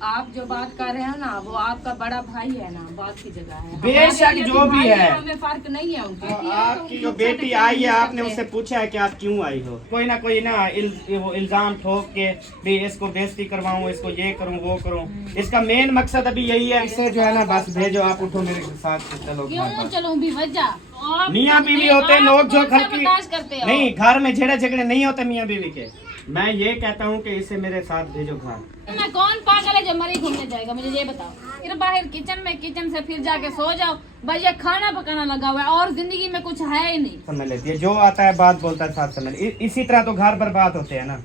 आप जो बात कर रहे हैं ना वो आपका बड़ा भाई है ना, बात की जगह है। बेशक जो भी है, हमें फर्क नहीं है उनके। आपकी जो बेटी आई है आपने उससे पूछा है कि आप क्यों आई हो? कोई ना वो इल्जाम ठोक के भी इसको बेइज्जती करवाऊं, इसको ये करूं वो करूं। इसका मेन मकसद अभी यही है। इसे जो है ना बस भेजो, आप उठो मेरे साथ चलो। क्यों चलो भी वजह मियाँ बीवी होते लोग जो घर की करते हो। नहीं, घर में झगड़े नहीं होते मियाँ बीवी के। मैं ये कहता हूँ कि इसे मेरे साथ भेजो घर। मैं कौन पागल है जो मरी घूमने जाएगा, मुझे ये बताओ। फिर बाहर किचन से फिर जाके सो जाओ। भाई ये खाना पकाना लगा हुआ है और जिंदगी में कुछ है ही नहीं। समझ लेती है, जो आता है बात बोलता है साथ समझ। इसी तरह तो घर बर्बाद होते हैं ना।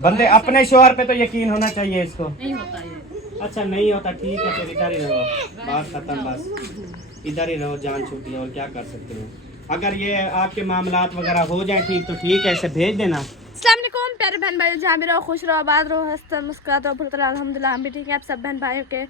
बंदे अपने शोहर पे तो यकीन होना चाहिए इसको। नहीं होता ये। अच्छा नहीं होता, ठीक है फिर इधर ही रहो, बात खत्म, बस इधर ही रहो, जान छूटी और क्या कर सकते हो। अगर ये आपके मामलात वगैरह हो जाए ठीक तो ठीक है, इसे भेज देना। अस्सलाम वालेकुम प्यारे बहन भाई, जहाँ भी रहो खुश रहो, आबाद रहो, हंसते मुस्कुराते रहो, फुर्त रहो। अल्हम्दुलिल्लाह हम भी ठीक है, आप सब बहन भाइयों के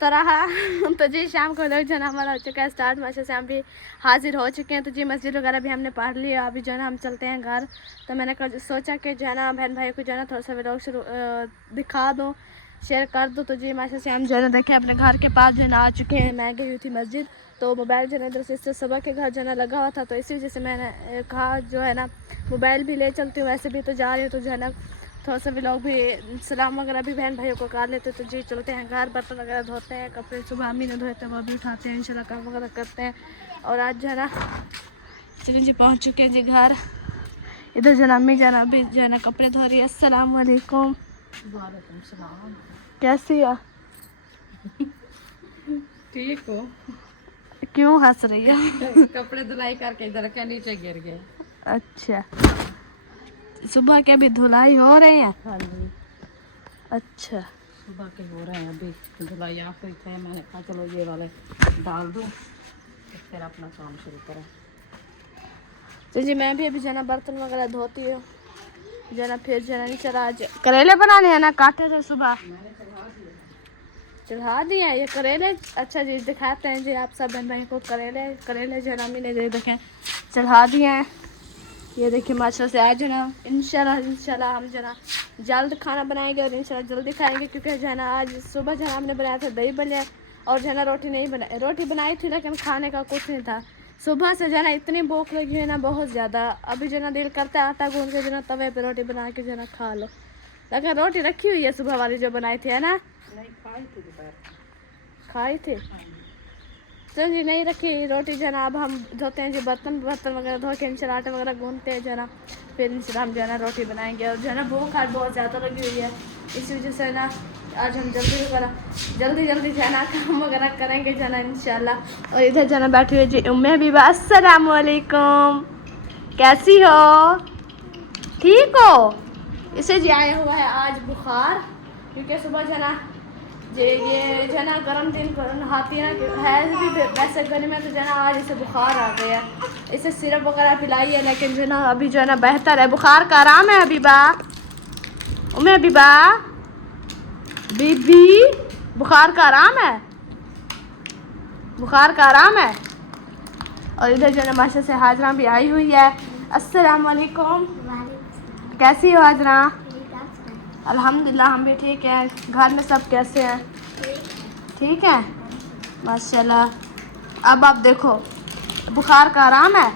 तरह। तो जी शाम को लोग जो ना हमारा हो चुका है स्टार्ट, माशा से हम भी हाजिर हो चुके हैं। तो जी मस्जिद वगैरह भी हमने पढ़ लिया, अभी जो है ना हम चलते हैं घर। तो मैंने सोचा कि जो है ना बहन भाइयों को जो है ना थोड़ा सा व्लॉग शुरू दिखा दो, शेयर कर दो। तो जी माशा से हम जो है ना देखें अपने घर के पास जो है ना आ चुके हैं। मैं गई हुई थी मस्जिद, तो मोबाइल जो है ना इधर से इससे सुबह के घर जो है ना लगा हुआ था, तो इसी वजह से मैंने कहा जो है ना मोबाइल भी ले चलती हूँ, वैसे भी तो जा रही हूँ, तो जो है ना थोड़ा सा व्लॉग भी सलाम वगैरह भी बहन भाइयों को कर लेते। तो जी चलते हैं घर, बर्तन वगैरह धोते हैं, कपड़े सुबह अम्मी ने धोए थे वो भी उठाते हैं, इंशाल्लाह काम वगैरह करते हैं। और आज जो है ना चलिए जी पहुँच चुके हैं जी घर। इधर जो है अम्मी जो है ना अभी जो है ना कपड़े धो रही है। अस्सलाम वालेकुम। वालेकुम सलाम। कैसी है? ठीक हो? क्यों हंस रही है? कपड़े धुलाई करके इधर के नीचे गिर गए। अच्छा, सुबह के अभी धुलाई हो रही है? हाँ जी, अच्छा, सुबह के हो रहे हैं, अभी धुलाई आखिरी थे। मैंने कहा चलो ये वाले डाल दूँ तो फिर अपना काम शुरू करें। तो जी मैं भी अभी जो है ना बर्तन वगैरह धोती हूँ, जो है ना फिर जो है ना नीचे आज करेले बनाने हैं ना, काटे थे सुबह, चढ़ा दिए हैं ये करेले। अच्छा जी दिखाते हैं जी आप सब बहन भाई को करेले जो है ना अम्मी ने दे देखे चढ़ा दिए हैं। ये देखिए माशा से आज जो है ना इंशाल्लाह हम जो है ना जल्द खाना बनाएंगे और इंशाल्लाह जल्दी खाएंगे, क्योंकि जो है ना आज सुबह जो है ना हमने बनाया था दही बल्ले और जो है ना रोटी बनाई थी, लेकिन खाने का कुछ नहीं था। सुबह से जो है ना इतनी भूख लगी है ना बहुत ज़्यादा, अभी जो है ना दिल करता है आटा गूंद के जो है ना तवे पे रोटी बना के जो है ना खा लो, लेकिन रोटी रखी हुई है सुबह वाली जो बनाई थी, है ना? नहीं खाई थी दोपहर, खाई थी। चल जी नहीं रखी रोटी जो है ना, अब हम धोते हैं जी बर्तन वगैरह धो के इंशाल्लाह आटा वगैरह गूंदते हैं जो है ना, फिर इंशाल्लाह हम जो है ना रोटी बनाएंगे। और जो है ना भूख आज बहुत ज़्यादा लगी हुई है, इसी वजह से ना आज हम जल्दी जो है ना काम वगैरह करेंगे जो है ना इंशाल्लाह। और इधर जो है ना बैठी हुई जी उम्मे हबीबा। अस्सलाम वालेकुम, कैसी हो? ठीक हो? इसे जी आया हुआ है आज बुखार, क्योंकि सुबह जो है ना ये जो है ना गर्म दिन नहाती है भी वैसे गर्मी में, तो जो है ना आज इसे बुखार आ गया। इसे सिरप वगैरह पिलाई है, लेकिन जो है ना अभी जो है ना बेहतर है, बुखार का आराम है हबीबा। उम्मे हबीबा बीबी, बुखार का आराम है, बुखार का आराम है। और इधर जो है ना माशा से हाजरा भी आई हुई है। अस्सलाम वालेकुम, कैसी हो हाजरा? अल्हम्दुलिल्लाह हम भी ठीक हैं। घर में सब कैसे हैं? ठीक है माशाल्लाह। अब आप देखो बुखार का आराम है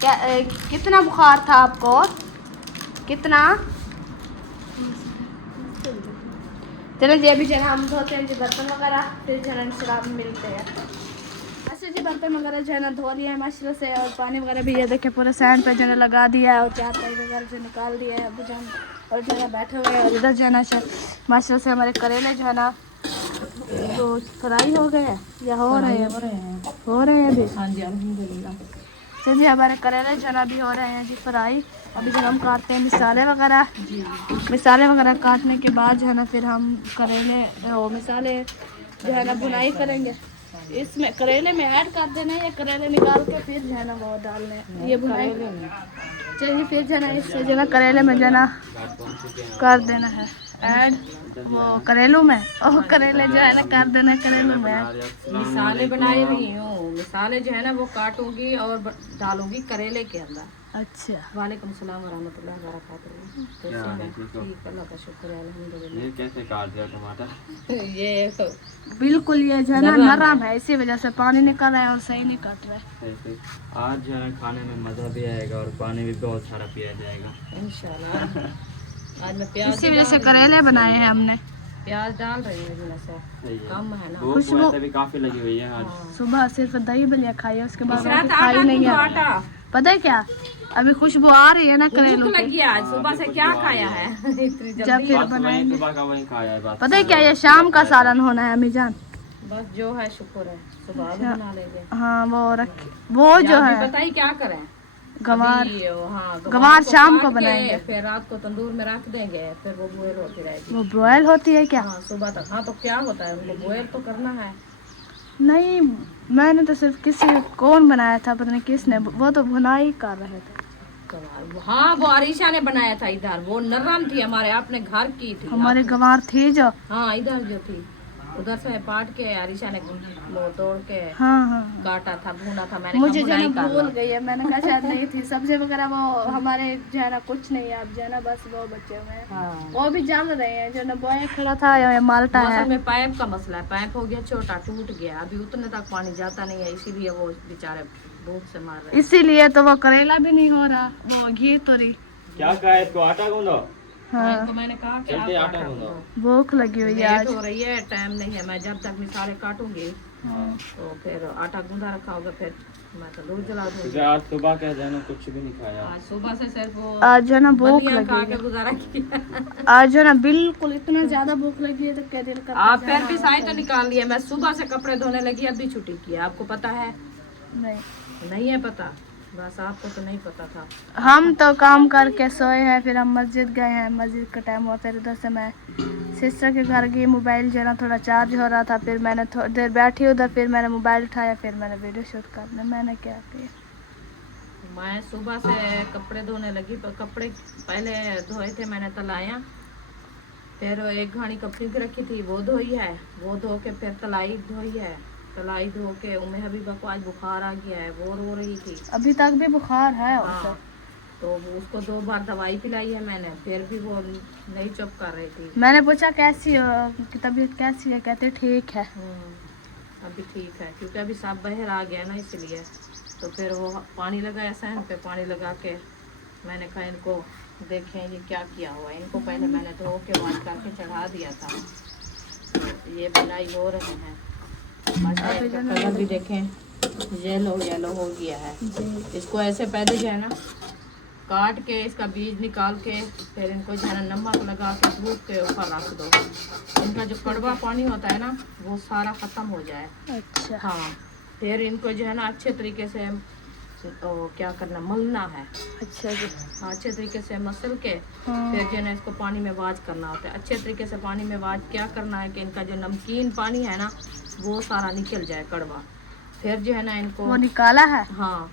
क्या? कितना बुखार था आपको? कितना? चलो जी अभी जो है ना हम धोते हैं जी बर्तन वगैरह, फिर जो है ना शराब मिलते हैं। अच्छा जी बर्तन वगैरह जो है ना धो लिया है माशाल्लाह से, और पानी वगैरह भी ये देखे पूरे सैंड पे जो है लगा दिया है, और चारपाई वगैरह जो निकाल दिया है। अभी जो हम और जो है ना बैठे हुए हैं, और इधर जो है ना माशाल्लाह से हमारे करेले जो है ना तो फ्राई हो गए हैं या हो रहे हैं अभी? हाँ जी अल्हम्दुलिल्लाह। तो जी हमारे करेले जो है ना अभी हो रहे हैं जी फ्राई। अभी जब हम काटते हैं मिसाले वगैरह काटने के बाद जो है ना फिर हम करेले वो मिसाले जो है ना बुनाई करेंगे। इसमें करेले में ऐड कर देना है या करेले निकाल के फिर जो है ना वो डालने हैं ये बुनाई। चलिए फिर जो है ना इससे जो है ना करेले में जो है ना कर देना है ऐड वो करेलों में, और करेले जो है ना कर देना है करेलों में ऐड। मिसाले बनाए नहीं हो, मिसाले जो है ना वो काटूंगी और डालूंगी करेले के अंदर। अच्छा वालेकुम सलाम व रहमतुल्लाहि व बरकातहू। कैसे हैं? ठीक, अल्लाह का शुक्र है, अल्हम्दुलिल्लाह। ये कैसे काट दिया टमाटर? ये बिल्कुल ये जो है ना नरम है, इसी वजह से पानी निकल रहा है और सही नहीं कट रहा है। ऐसे आज जो है खाने में मज़ा भी आएगा और पानी भी बहुत सारा पिया जाएगा इंशाल्लाह। आज मैं प्याज इसी वजह से करेले बनाए हैं हमने। प्याज डाल रही हूँ इसमें से, सही है। कम है ना। भूख खुशबू- वैसे भी काफ़ी लगी हुई है आज। सुबह सिर्फ दही बलिया खाई है, उसके बाद इस रात रोटी खाई आटा नहीं गूंदो, है। आटा पता है क्या, अभी खुशबू आ रही है ना भूख करेलों की। लगी आज सुबह से, क्या खाया है इतनी जब जल्दी? फिर बात तो वही बनाएंगे। सुबह का वही खाया है। बात पता है क्या, ये शाम का सालन होना है अम्मी जान। बस जो है शुक्र है, सुबह भी बना लेंगे। हाँ वो रखे, वो जो अभी है बताइए क्या करें। गवार, अभी, हाँ, गवार शाम काट को के बनाएंगे। फिर रात को तंदूर में रख देंगे, फिर वो बॉयल होती रहेगी। वो बॉयल होती है क्या? हाँ सुबह तक। हाँ तो क्या होता है, उनको बॉयल तो करना है। नहीं, मैंने तो सिर्फ किसी, कौन बनाया था पता नहीं किसने, वो तो भुनाई कर रहे थे। हाँ वो अरीशा ने बनाया था इधर, वो नरम थी, हमारे अपने घर की थी। हमारे गवार थी जो, हाँ इधर जो थी, उधर से पाट के अरीशा ने वो तोड़ के हाँ हाँ काटा था, भूना था। मैंने मुझे कहा जो है भुनाई ना कर भूल लो। गई है, मैंने कहा शायद नहीं थी। सब्जी वगैरह वो हमारे जो है ना कुछ नहीं है, अब जो है ना बस वो बच्चे हुए हैं, हाँ। वो भी जल रहे हैं। जो ना बॉय खड़ा था या माल्टा है। मौसम में पाइप का मसला है, पाइप हो गया छोटा, टूट गया, अभी उतने तक पानी जाता नहीं है, इसीलिए वो बेचारे भूख से मार रहे हैं। इसीलिए तो वो करेला भी नहीं हो रहा, वो घी तो रही। क्या कहा है इसको? आटा गूंदो। हाँ तो मैंने कहा कि जल्दी आप आटा आटा गूंदो। गूंदो। भूख लगी हुई है लेट आज। हो रही है, टाइम नहीं है। मैं जब तक मिसाले काटूंगी हाँ। तो फिर आटा गूंदा रखा होगा, फिर मैं तो दूध जला दूंगी। क्योंकि आज सुबह कह देना कुछ भी नहीं खाया। आज सुबह से सिर्फ वो आज जो है ना भूख बलिया खा लगी के है, गुजारा किया। आज जो है ना बिल्कुल इतना ज्यादा भूख लगी है तो क्या दिल करता आप है फिर जाना भी है। साई तो निकाल लिया। मैं सुबह से कपड़े धोने लगी, अभी छुट्टी किया। आपको पता है? नहीं, नहीं है पता, बस आपको तो नहीं पता था। हम तो काम करके सोए हैं, फिर हम मस्जिद गए हैं, मस्जिद का टाइम हुआ, फिर उधर से मैं सिस्टर के घर गई। मोबाइल जो है ना थोड़ा चार्ज हो रहा था, फिर मैंने थोड़ी देर बैठी उधर, फिर मैंने मोबाइल उठाया, फिर मैंने वीडियो शूट करना। मैंने क्या किया, मैं सुबह से कपड़े धोने लगी, पर कपड़े पहले धोए थे मैंने तलाया, फिर एक घानी कपड़ी भी रखी थी वो धोई है, वो धो के फिर तलाई धोई है, तलाई धो के उम्मे हबीबा को आज बुखार आ गया है, वो रो रही थी। अभी तक भी बुखार है हाँ उसे। तो वो उसको 2 बार दवाई पिलाई है मैंने, फिर भी वो नहीं चुप कर रही थी। मैंने पूछा कैसी हो, कि तबीयत कैसी है, कहते ठीक है। अभी ठीक है, क्योंकि अभी सब बाहर आ गया ना, इसलिए। तो फिर वो पानी लगाया सहन पे, पानी लगा के मैंने कहा इनको देखें ये क्या किया हुआ है। इनको पहले मैंने धो के वॉश करके चढ़ा दिया था, तो ये बुनाई हो रहे हैं। माशाल्लाह इसका कलर भी देखें, येलो येलो हो गया है। इसको ऐसे पहले जो है ना काट के इसका बीज निकाल के, फिर इनको जो है ना नमक लगा के धूप के ऊपर रख दो। इनका जो कड़वा पानी होता है ना वो सारा ख़त्म हो जाए। अच्छा हाँ, फिर इनको जो है ना अच्छे तरीके से तो क्या करना, मलना है। अच्छा जी। हाँ, अच्छे तरीके से मसल के हाँ। फिर जो है ना इसको पानी में वाज करना होता है। अच्छे तरीके से पानी में वाज क्या करना है कि इनका जो नमकीन पानी है ना वो सारा निकल जाए, कड़वा। फिर जो है ना इनको वो निकाला है। हाँ,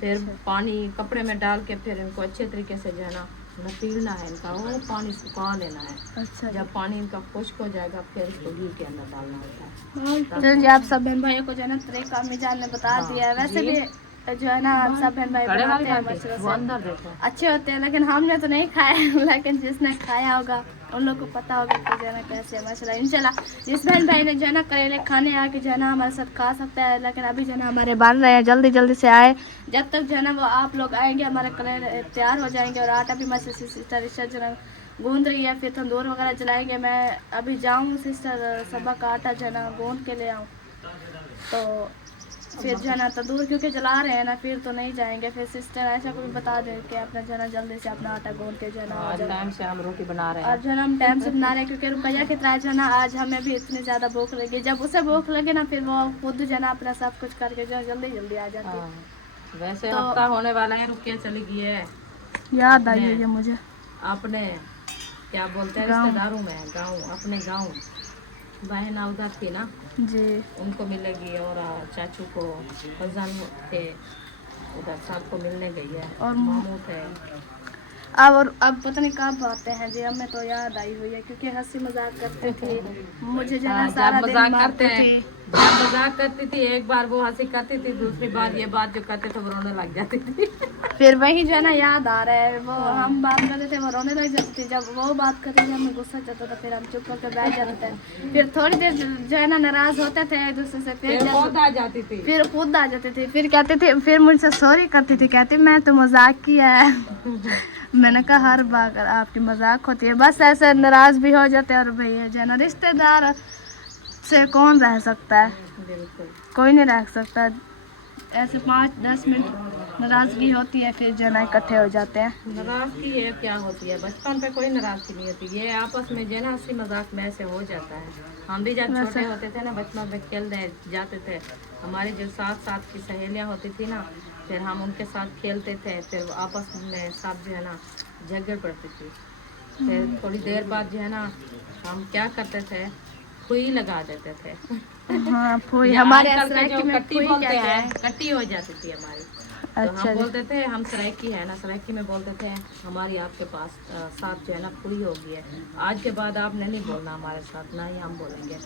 फिर पानी कपड़े में डाल के फिर इनको अच्छे तरीके से जो है ना नपीलना है, इनका वो पानी सुखा लेना है। अच्छा जब पानी इनका खुश्क हो जाएगा फिर इसको घी के अंदर डालना होता है। चलो जी, आप सब बहन भाइयों को जो है ना तरीका अम्मी जान ने बता दिया है। वैसे भी जो है ना आप सब बहन भाई कड़े वाली बनाते हैं बाटी, मशरूम वो से, अंदर देखो। अच्छे होते हैं, लेकिन हमने तो नहीं खाया लेकिन जिसने खाया होगा उन लोग को पता होगा कि जो है ना कैसे मसला। इंशाल्लाह जिस बहन भाई ने जो है ना करेले खाने आके जो है ना हमारे साथ खा सकता है, लेकिन अभी जो है ना हमारे बन रहे हैं, जल्दी जल्दी से आए। जब तक जो है ना वो आप लोग आएंगे हमारे करेले तैयार हो जाएंगे। और आटा भी मैं सिस्टर जो है गूंद रही है, फिर तंदूर वगैरह जलाएंगे। मैं अभी जाऊँ सिस्टर सबा का आटा जो है ना गूंद के ले आऊँ, तो फिर जो है ना तंदूर क्योंकि जला रहे हैं ना, फिर तो नहीं जाएंगे। फिर सिस्टर ऐसा को भी बता दें कि अपना जो है ना जल्दी से अपना आटा गूंद के जो है ना आ आज जाए। टाइम से हम रोटी बना रहे हैं। और जो है ना हम टाइम से बना रहे हैं, क्योंकि रुपया की तरह जो है ना आज हमें भी इतनी ज़्यादा भूख लगी। जब उसे भूख लगे ना फिर वो खुद जो है ना अपना सब कुछ करके जो है जल्दी जल्दी आ जाती है। हाँ, वैसे तो- हफ्ता होने वाला है, रुक के चली गई है याद आई है ये मुझे, अपने क्या बोलते हैं गाँव। रिश्तेदारों में, गाँव, अपने गाँव। बहन उधर थी ना, जी। उनको मिलेगी, और चाचू को फजन थे उधर, सबको मिलने गई है, और मामू थे। अब पता नहीं कब आते हैं जी, हमें तो याद आई हुई है क्योंकि हंसी मजाक करते थे। मुझे जो है ना हाँ, सारा जब दिन मजाक मारते करते थे। जब मजाक करती थी, एक बार वो हंसी करती थी, दूसरी बार ये बात जो करते थे वो रोने लग जाती थी। फिर वही जो है ना याद आ रहा है, वो हम बात करते थे वो रोने लग जाती थी, जब वो बात करते थे हमें गुस्सा चलता था, फिर हम चुप होकर बैठ जाते थे, फिर थोड़ी देर जो है ना नाराज होते थे एक दूसरे से, फिर खुद आ जाती थी। फिर खुद आ जाते थे, फिर कहते थे, फिर मुझसे सॉरी करती थी, कहती मैं तो मजाक किया है। मैंने कहा हर बार आपकी मजाक होती है, बस ऐसे नाराज भी हो जाते हैं। और भैया जो है ना रिश्तेदार से कौन रह सकता है, बिल्कुल कोई नहीं रह सकता। ऐसे 5-10 मिनट नाराजगी होती है, फिर जो है ना इकट्ठे हो जाते हैं। नाराजगी है क्या होती है, बचपन पे कोई नाराजगी नहीं होती, ये आपस में जो है ना हंसी मजाक में ऐसे हो जाता है। हम भी जब छोटे होते थे ना बचपन में खेलने जाते थे, हमारी जो साथ साथ की सहेलियां होती थी ना, फिर हम उनके साथ खेलते थे, फिर आपस में सब जो है ना झगड़ पड़ती थी। फिर थोड़ी देर बाद जो है ना हम क्या करते थे, सुई लगा देते थे। हाँ फूई या हमारे आजकल के सराइकी जो में कट्टी फूई बोलते कहते हैं, हैं। कट्टी हो जाती थी हमारी। तो अच्छा हम जी। बोलते थे हम सराइकी है ना, सराइकी में बोलते थे हमारी आपके पास साथ जो है ना फुई होगी है, आज के बाद आपने नहीं बोलना हमारे साथ, ना ही हम बोलेंगे।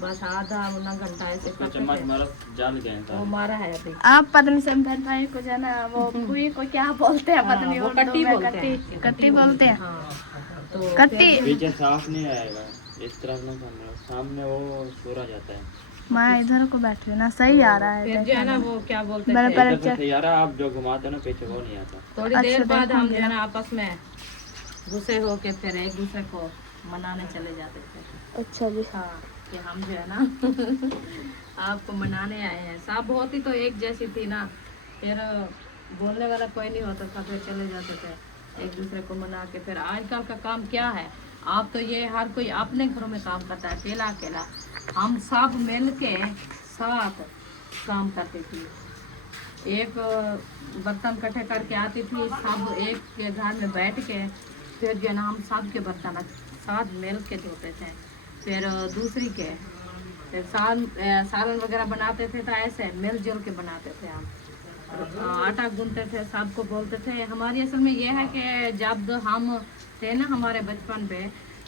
बस आधा मुन्ना घंटा ऐसे करते चम्मच थे। मारो जाल गए वो मारा है अभी। आप पता नहीं बहन भाई को जो है ना वो फूई को क्या बोलते हैं, पता नहीं वो उर्दू कट्टी में बोलते हैं। कट्टी बोलते हैं। हाँ तो कट्टी पीछे साफ नहीं आएगा, इस तरफ ना करना, सामने वो सूरा जाता है। मैं इधर को बैठी हूँ ना, सही आ रहा फिर है। जो है ना वो क्या बोलते मैंने थे, पहले इधर से यार आप जो घुमाते हो ना पीछे वो नहीं आता। थोड़ी अच्छा, देर बाद हम जो देखूंगी है ना। ना आपस में गुस्से होके फिर एक दूसरे को मनाने चले जाते थे। अच्छा जी। हाँ कि हम जो है ना आपको मनाने आए हैं। सब होती तो एक जैसी थी ना, फिर बोलने वाला कोई नहीं होता था, फिर चले जाते थे एक दूसरे को मना के। फिर आजकल का काम क्या है, आप तो ये हर कोई अपने घरों में काम करता है अकेला अकेला, हम सब मिल के साथ काम करती थी। एक बर्तन इकट्ठे करके आती थी, सब एक के घर में बैठ के फिर जो है ना हम सब के बर्तन साथ मिल के धोते थे। फिर दूसरी के फिर सालन वगैरह बनाते थे, तो ऐसे मिलजुल के बनाते थे हम। आटा गूंथते थे, सबको बोलते थे। हमारी असल में ये है कि जब हम थे ना हमारे बचपन पे,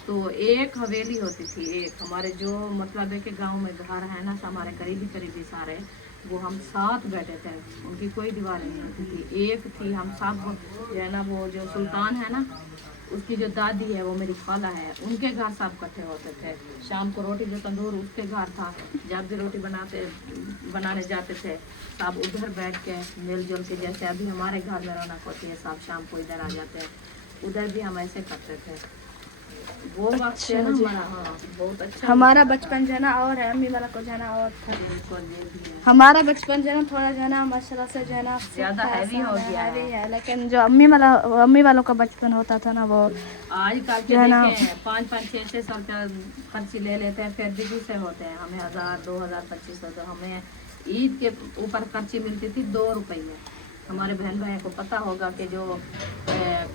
तो एक हवेली होती थी, एक हमारे जो मतलब है कि गांव में घर है ना हमारे करीबी सारे, वो हम साथ बैठे थे, उनकी कोई दीवार नहीं होती थी, एक थी। हम सब जो है ना वो जो सुल्तान है ना उसकी जो दादी है वो मेरी खाला है, उनके घर सब इकट्ठे होते थे। शाम को रोटी जो तंदूर उसके घर था, जब भी रोटी बनाने जाते थे सब उधर बैठ के मिलजुल के, जैसे अभी हमारे घर में रौनक होती है, सब शाम को इधर आ जाते हैं, उधर भी हम ऐसे करते थे। वो वक्त है ना हमारा, हाँ बहुत अच्छा। हमारा बचपन जो है ना और है, अम्मी वाला को जो है ना और था। बिल्कुल ये भी है। हमारा बचपन जो है ना थोड़ा जो है ना माशाल्लाह से जो है ना ज्यादा हैवी हो गया हैवी है। है, लेकिन जो अम्मी वालों का बचपन होता था ना वो आजकल के जो है ना देखें 5-5, 6-6 साल का खर्ची ले लेते हैं, फिर भी से होते हैं। हमें 1000, 2000, 2500, तो हमें ईद के ऊपर खर्ची मिलती थी 2 रुपये में। हमारे बहन भाई को पता होगा कि जो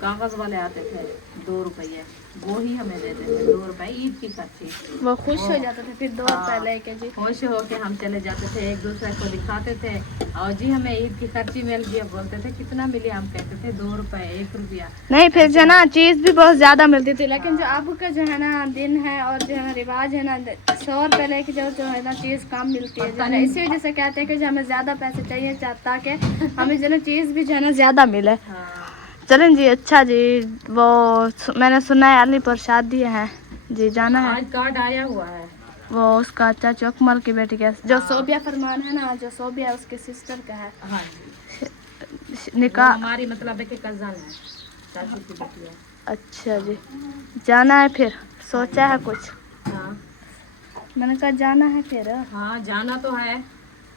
कागज़ वाले आते थे 2 रुपये, वो ही हमें देते थे 2 रुपये ईद की खर्ची। वो खुश हो जाते थे, फिर 2 रुपए लेके जी। खुश हो के हम चले जाते थे, एक दूसरे को दिखाते थे, और जी हमें ईद की खर्ची मिल गई। बोलते थे कितना मिली, हम कहते थे 2 रुपये, 1 रुपया। नहीं फिर जो है ना चीज़ भी बहुत ज़्यादा मिलती थी, लेकिन जो अब का जो है ना दिन है और जो है ना रिवाज है ना 100 रुपये लेके जो है ना चीज़ कम मिलती है, जो है ना इसी वजह से कहते हैं कि जो हमें ज़्यादा पैसे चाहिए ताकि हमें जो है ना चीज़ भी जो है ना ज़्यादा मिले। हाँ चलें जी। अच्छा जी, वो मैंने सुना है अलीपुर शादी है जी, जाना है। आज कार्ड आया हुआ है। वो उसका चाचा अकमल की बेटी का, जो सोबिया फरमान है ना, जो सोबिया उसके सिस्टर का है हाँ जी, वो निकाह। हमारी मतलब है कि कज़न है, चाचू की बेटी है। अच्छा जी, जाना है फिर, सोचा है कुछ? हाँ मैंने कहा जाना है फिर। हाँ जाना तो है,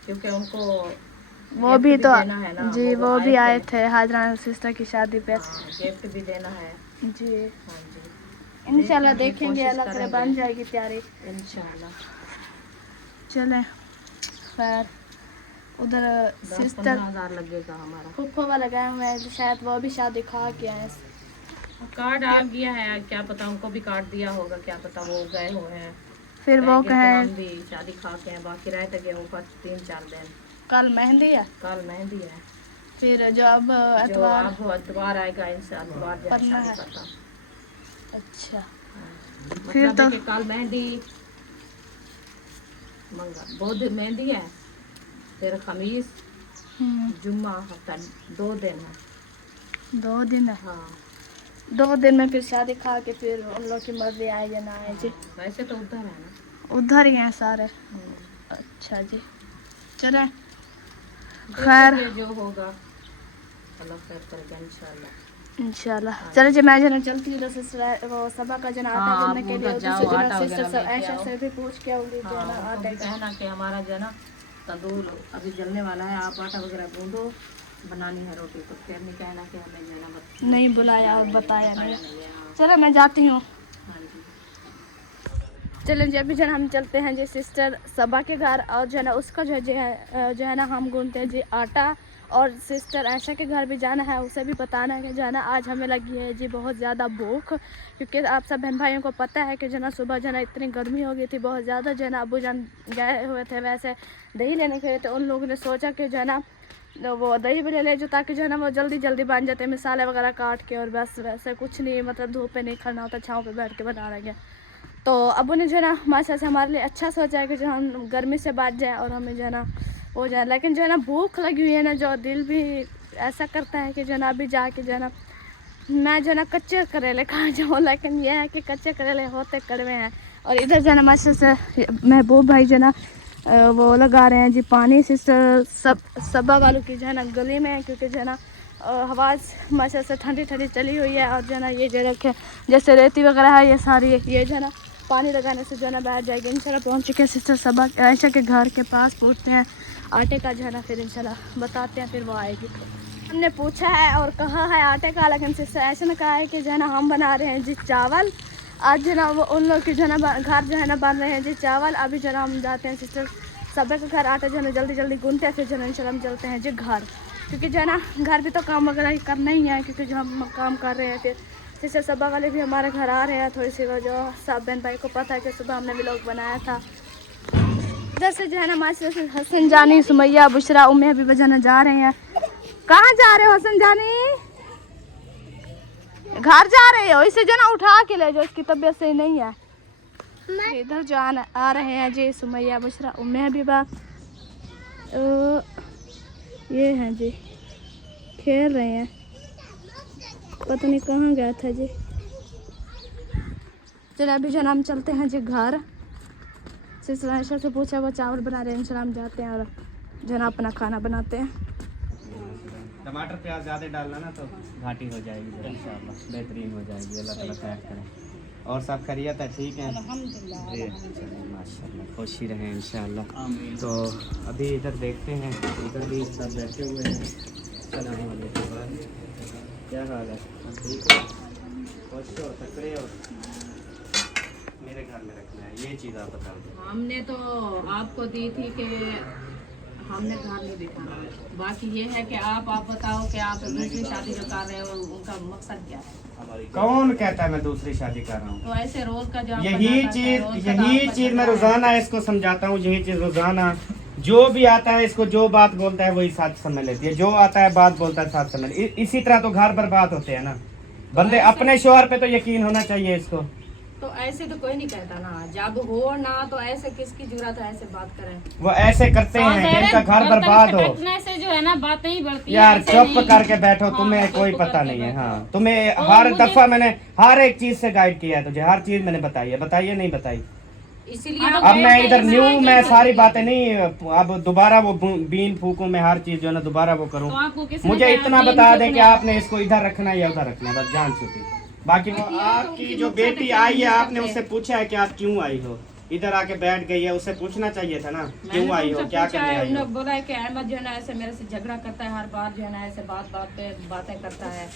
क्योंकि उनको वो गिफ्ट भी तो देना है ना, जी, वो भी आए थे हाजरा सिस्टर की शादी पे गिफ्ट भी देना है। जी। हाँ जी इंशाल्लाह देखेंगे, कोशिश अल्लाह करे करेंगे। बन जाएगी तैयारी। इंशाल्लाह। चलें खैर, उधर 10-15 सिस्टर हज़ार लगेगा हमारा। फुफ्फो वाला गए हुए हैं, शायद वो भी शादी खा के आए। कार्ड आ गया है, क्या पता उनको भी कार्ड दिया होगा, क्या पता वो गए हुए हैं। फिर वो कहेंगे कि कहें हम भी शादी खा के हैं, बाकी रह गए ऊपर 3-4 दिन। कल मेहंदी है, कल मेहंदी है, फिर जो अब जो एतवार। अब एतवार आएगा, इंशाल्लाह एतवार जाके पढ़ना शादी है। करता। अच्छा फिर तो तो कल मेहंदी, बुध मेहंदी है, फिर खमीस, जुम्मा, हफ्ता 2 दिन है। 2 दिन है। हाँ 2 दिन में फिर शादी खा के फिर उन लोग की मर्जी आए या ना आए जी। वैसे तो उधर है ना। उधर ही हैं सारे। हम्म। अच्छा जी चले खैर देखिए जो होगा अल्लाह खैर करेगा इंशाल्लाह। इंशाल्लाह। चलो जी मैं जना चलती हूँ तो वो सबा का जना आटा हाँ, गूंदने आप के लिए उधर दूसरे जाओ, जना आटा सिस्टर वगैरह सब लेके ऐशा आओ। से भी पूछ के आऊंगी जो है ना हाँ आटे तो का। कहना कि हमारा जो है ना तंदूर अभी जलने वाला है, आप आटा वगैरह गूंदो, बनानी है रोटी। तो फिर नहीं कहना कि हमें जो है ना नहीं बुलाया और बताया नहीं। नहीं है। हाँ चलो मैं जाती हूँ। हाँ जी। चलें जी अभी जो है हम चलते हैं जी सिस्टर सबा के घर और जो है ना उसका जो है ना हम गूंदते हैं जी आटा। और सिस्टर आयशा के घर भी जाना है, उसे भी बताना है कि जो है ना आज हमें लगी है जी बहुत ज़्यादा भूख, क्योंकि आप सब बहन भाइयों को पता है कि जो ना सुबह जो है ना इतनी गर्मी हो गई थी बहुत ज़्यादा। जो है ना अबू जान गए हुए थे वैसे दही लेने के लिए, तो उन लोगों ने सोचा कि जो है ना वो दही भी ले ले जो ताकि जो है ना वो जल्दी जल्दी बन जाते मसाले वगैरह काट के। और बस वैसे कुछ नहीं, मतलब धूप पे नहीं खड़ना होता, छाँव पे बैठ के बना रहा गया। तो अबू ने जो है ना माशा से हमारे लिए अच्छा सोचा है कि जो हम गर्मी से बच जाए और हमें जो है ना हो जाए। लेकिन जो है ना भूख लगी हुई है ना, जो दिल भी ऐसा करता है कि जो है ना अभी जाके जो है ना मैं जो है ना कच्चे करेले खा जाऊँ। लेकिन यह है कि कच्चे करेले होते कड़वे हैं। और इधर जो है ना माशा से महबूब भाई जो है ना वो लगा रहे हैं जी पानी सिस्टर सबा वालों की जो है ना गली में, क्योंकि जो है ना हवा माशा से ठंडी ठंडी चली हुई है। और जो है ना ये जो रखे जैसे रेती वगैरह है ये सारी ये जो है ना पानी लगाने से जो है ना बैठ जाएगी। इंशाल्लाह पहुँच चुके हैं सिस्टर सबा आयशा के घर के पास, पूछते हैं आटे का जो है ना फिर इंशाल्लाह बताते हैं, फिर वो आएगी। हमने पूछा है और कहा है आटे का, लेकिन सिस्टर ऐसे ने कहा है कि जो है ना हम बना रहे हैं जी चावल। आज जो है ना वो उन लोग की जो है ना घर जो है ना बन रहे हैं जी चावल। अभी जो है ना हम जाते हैं सिस्टर सबे के घर, आटा जो है ना जल्दी जल्दी गूंथते हैं, फिर जो है ना इंशाल्लाह हम चलते हैं जी घर, क्योंकि जो है ना घर भी तो काम वगैरह करना ही है, क्योंकि जो हम काम कर रहे हैं। फिर सिस्टर सबा वाले भी हमारे घर आ रहे हैं थोड़ी सी वजह, सब बहन भाई को पता है कि सुबह हमने व्लॉग बनाया था। इधर से जो है ना माशा से हसन जानी सुमैया बुशरा उम्मे भी बजाना जा रहे हैं। कहाँ जा रहे हो हसन जानी? घर जा रहे हो? इसे जो ना उठा के ले जाओ, इसकी तबीयत सही नहीं है। इधर जो आ रहे हैं जी सुमैया बुशरा उम्मे भी बा ये हैं जी खेल रहे हैं, पता नहीं कहाँ गया था जी। चलो अभी जो हम चलते हैं जी घर। सिस्टर आयशा से पूछा वो चावल बना रहे हैं, इंशाल्लाह हम जाते हैं और जो ना अपना खाना बनाते हैं। टमाटर प्याज ज़्यादा डालना ना तो घाटी हो जाएगी, इंशाल्लाह बेहतरीन हो जाएगी। अल्लाह ताला खैर करे। और सब खैरियत है? ठीक है जी, चलिए माशाल्लाह खुश ही रहें इंशाल्लाह। तो अभी इधर देखते हैं, इधर भी सब बैठे हुए हैं। सलाम वालेकुम, क्या हाल है? ठीक हो? खुश हो? तकड़े हो? मेरे घर में रखना है ये चीज़, आप बता दो। हमने तो आपको दी थी कि हमने घर नहीं दिखाना, बाकी ये है कि आप बताओ कि आप दूसरी शादी जो कर रहे हो उनका मकसद क्या है? कौन कहता है मैं दूसरी शादी कर रहा हूँ? तो ऐसे रोज का जो आप यही बताते हैं, रोज का यही आपका चीज मैं झगड़ा है। रोजाना इसको समझाता हूँ, यही चीज रोजाना जो भी आता है इसको जो बात बोलता है वही साथ समझ लेती है, जो आता है बात बोलता है साथ समझ। इसी तरह तो घर बर्बाद होते हैं ना बंदे। अपने शोहर पे तो यकीन होना चाहिए इसको। तो ऐसे तो कोई नहीं कहता ना, जब हो ना तो ऐसे किसकी जरूरत है ऐसे बात करें? वो ऐसे करते हैं कि इनका घर बर्बाद हो। से जो है ना बातें ही बढ़ती हैं, यार ऐसे चुप नहीं। करके बैठो, हाँ, तुम्हें कोई चुप पता करके नहीं है। बैठो। हाँ तुम्हें और हर मुझे- दफा मैंने हर एक चीज से गाइड किया है तुझे, हर चीज मैंने बताई है। बताइए नहीं बताई? इसीलिए अब अब मैं इधर मैं न्यू क्या मैं करूं? सारी बातें नहीं, अब दोबारा वो बीन फूकूं मैं, हर चीज जो है ना दोबारा वो करूं। तो आपको किसने मुझे कहा इतना बीन बता दे फूकने? कि आपने इसको इधर रखना है या उधर रखना है, बस जान चुकी। बाकी वो आपकी जो बेटी आई है आपने उससे पूछा है कि आप क्यों आई हो, इधर आके बैठ गई है, उससे पूछना चाहिए था ना क्यों आई हो, क्या करने आई हो? बोला है कि अहमद जो है ना ऐसे मेरे से झगड़ा करता है, हर बार जो है ना ऐसे बात पे बातें करता है।